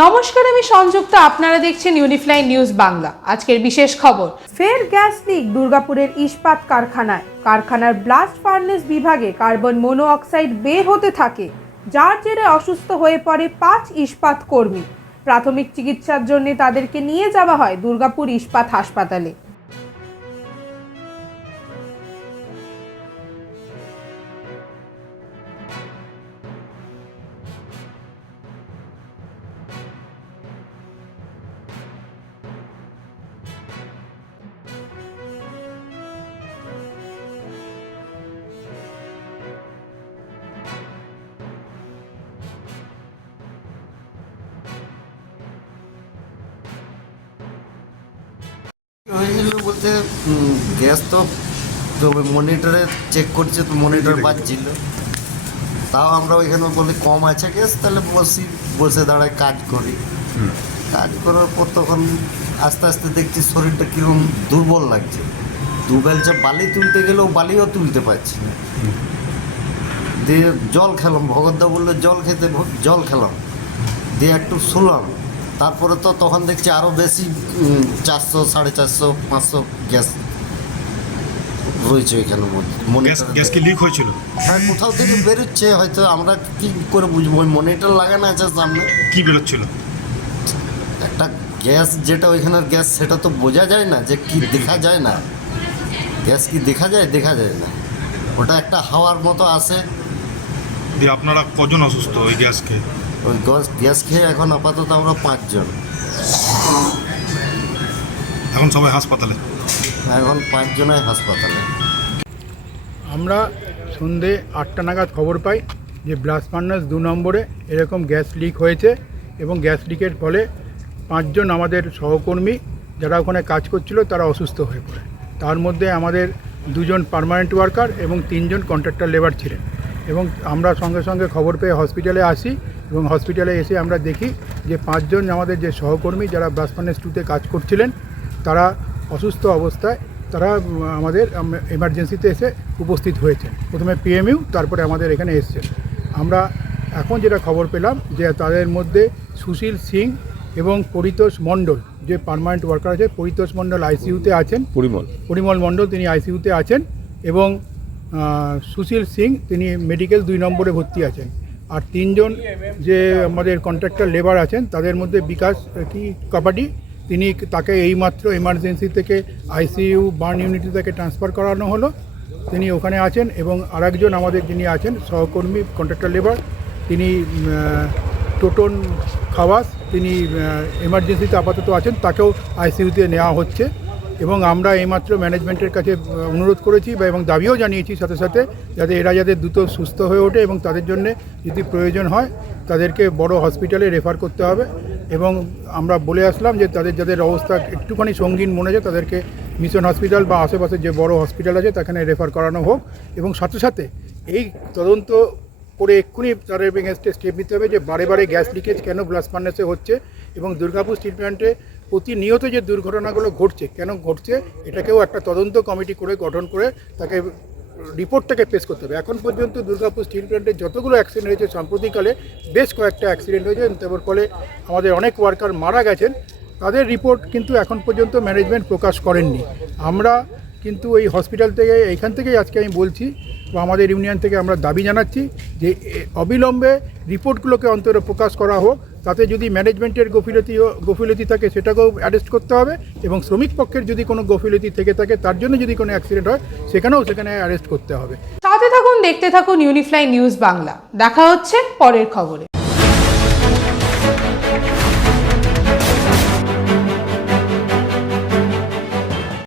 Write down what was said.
নমস্কার, আমি সংযুক্ত। আপনারা দেখছেন ইউনিফ্লাই নিউজ বাংলা আজকের বিশেষ খবর। ফের গ্যাস লিক দুর্গাপুরের ইস্পাত কারখানায়। কারখানার ব্লাস্ট ফার্নেস বিভাগে কার্বন মনোঅক্সাইড বের হতে থাকে। যার জেরে অসুস্থ হয়ে পড়ে পাঁচ ইস্পাত কর্মী। প্রাথমিক চিকিৎসার জন্য তাদেরকে নিয়ে যাওয়া হয় দুর্গাপুর ইস্পাত হাসপাতালে। হয়েছিল বলতে গ্যাস তো মনিটরে চেক করছে তো মনিটর বাজছিল তাও আমরা ওইখানে বলি কম আছে গ্যাস তাহলে বসি, বসে দাঁড়ায় কাজ করি। কাজ করার পর তখন আস্তে আস্তে দেখছি শরীরটা কীরকম দুর্বল লাগছে। দু বেলচা বালি তুলতে গেলেও বালিও তুলতে পারছি দিয়ে জল খেলাম। ভগতদা বলল, জল খেতে, জল খেলাম। দিয়ে একটু শুলাম। তারপরে তো তখন দেখছি আরও বেশি চারশো সাড়ে চারশো পাঁচশো গ্যাস রয়েছে গ্যাস গ্যাস কি লিক হয়েছিল? হ্যাঁ কোথাও থেকে বেরোচ্ছে হয়তো আমরা কি করে বুঝব? ওই মনিটর লাগানো আছে সামনে। কি বেরোচ্ছিল? একটা গ্যাস যেটা ওইখানের গ্যাস সেটা তো বোঝা যায় না যে কি দেখা যায় না। গ্যাস কি দেখা যায়? দেখা যায় না। ওটা একটা হাওয়ার মতো আসে। দিয়ে আপনারা কজন অসুস্থ ওই গ্যাস খেয়ে? ওই গ্যাস গ্যাস খেয়ে এখন আপাতত আমরা পাঁচজন। এখন সবাই হাসপাতালে? এখন পাঁচজনাই হাসপাতালে। আমরা সন্ধে আটটা নাগাদ খবর পাই যে ব্লাস ফার্নাস দু নম্বরে এরকম গ্যাস লিক হয়েছে এবং গ্যাস লিকের ফলে পাঁচজন আমাদের সহকর্মী যারা ওখানে কাজ করছিল তারা অসুস্থ হয়ে পড়ে। তার মধ্যে আমাদের দুজন পার্মানেন্ট ওয়ার্কার এবং তিনজন কন্ট্রাক্টর লেবার ছিলেন। এবং আমরা সঙ্গে সঙ্গে খবর পেয়ে হসপিটালে আসি এবং হসপিটালে এসে আমরা দেখি যে পাঁচজন আমাদের যে সহকর্মী যারা ব্লাস্ট ফার্নাস টুতে কাজ করছিলেন তারা অসুস্থ অবস্থায় তারা আমাদের এমার্জেন্সিতে এসে উপস্থিত হয়েছে প্রথমে পিএমইউ তারপরে আমাদের এখানে এসছেন। আমরা এখন যেটা খবর পেলাম যে তাদের মধ্যে সুশীল সিং এবং পরিতোষ মণ্ডল যে পার্মানেন্ট ওয়ার্কার আছে পরিতোষ মণ্ডল আইসিইউতে আছেন। পরিমল। পরিমল মণ্ডল তিনি আইসিইউতে আছেন এবং সুশীল সিং, তিনি মেডিকেল দুই নম্বরে ভর্তি আছেন। আর তিনজন যে আমাদের কন্ট্রাক্টর লেবার আছেন, তাদের মধ্যে বিকাশ কি কাপাডি তিনি তাকে এইমাত্র এমার্জেন্সি থেকে আইসিইউ বার্ন ইউনিটি থেকে ট্রান্সফার করানো হলো। তিনি ওখানে আছেন এবং আরেকজন আমাদের যিনি আছেন, সহকর্মী কন্ট্রাক্টর লেবার তিনি টোটন খাওয়াস, তিনি এমার্জেন্সিতে আপাতত আছেন, তাকেও আইসিইউতে নেওয়া হচ্ছে। এবং আমরা এইমাত্র ম্যানেজমেন্টের কাছে অনুরোধ করেছি বা এবং দাবিও জানিয়েছি সাথে সাথে যাতে এরা যাতে দ্রুত সুস্থ হয়ে ওঠে এবং তাদের জন্য যদি প্রয়োজন হয় তাদেরকে বড় হসপিটালে রেফার করতে হবে এবং আমরা বলে আসলাম যে তাদের যাদের অবস্থা একটুখানি সঙ্গীন মনে হয় তাদেরকে মিশন হসপিটাল বা আশেপাশে যে বড় হসপিটাল আছে সেখানে রেফার করানো হোক এবং সাথে সাথে এই তদন্ত করে এক্ষুনি তাদের এগেনস্টে স্টেপ নিতে হবে যে বারে বারে গ্যাস লিকেজ কেন ব্লাস্ট ফার্নেসে হচ্ছে এবং দুর্গাপুর স্টিল প্ল্যান্টে প্রতিনিয়ত যে দুর্ঘটনাগুলো ঘটছে, কেন ঘটছে, এটাকেও একটা তদন্ত কমিটি করে গঠন করে তাকে রিপোর্টটাকে পেশ করতে হবে। এখন পর্যন্ত দুর্গাপুর স্টিল প্ল্যান্টে যতগুলো অ্যাক্সিডেন্ট হয়েছে, সাম্প্রতিককালে বেশ কয়েকটা অ্যাক্সিডেন্ট হয়েছে তার ফলে আমাদের অনেক ওয়ার্কার মারা গেছেন। তাদের রিপোর্ট কিন্তু এখন পর্যন্ত ম্যানেজমেন্ট প্রকাশ করেননি। আমরা কিন্তু এই হসপিটাল থেকে, এইখান থেকেই আজকে আমি বলছি বা আমাদের ইউনিয়ন থেকে আমরা দাবি জানাচ্ছি যে অবিলম্বে রিপোর্টগুলোকে অন্তত প্রকাশ করা হোক। তাতে যদি ম্যানেজমেন্টের গফিলতি গফিলতি থাকে, সেটাকেও অ্যাডজাস্ট করতে হবে এবং শ্রমিক পক্ষের যদি কোনো গফিলতি থেকে থাকে, তার জন্য যদি কোনো অ্যাক্সিডেন্ট হয়, সেখানেও সেখানে অ্যারেস্ট করতে হবে। সাথে থাকুন, দেখতে থাকুন ইউনিফ্লাই নিউজ বাংলা দেখা হচ্ছে পরের খবরে।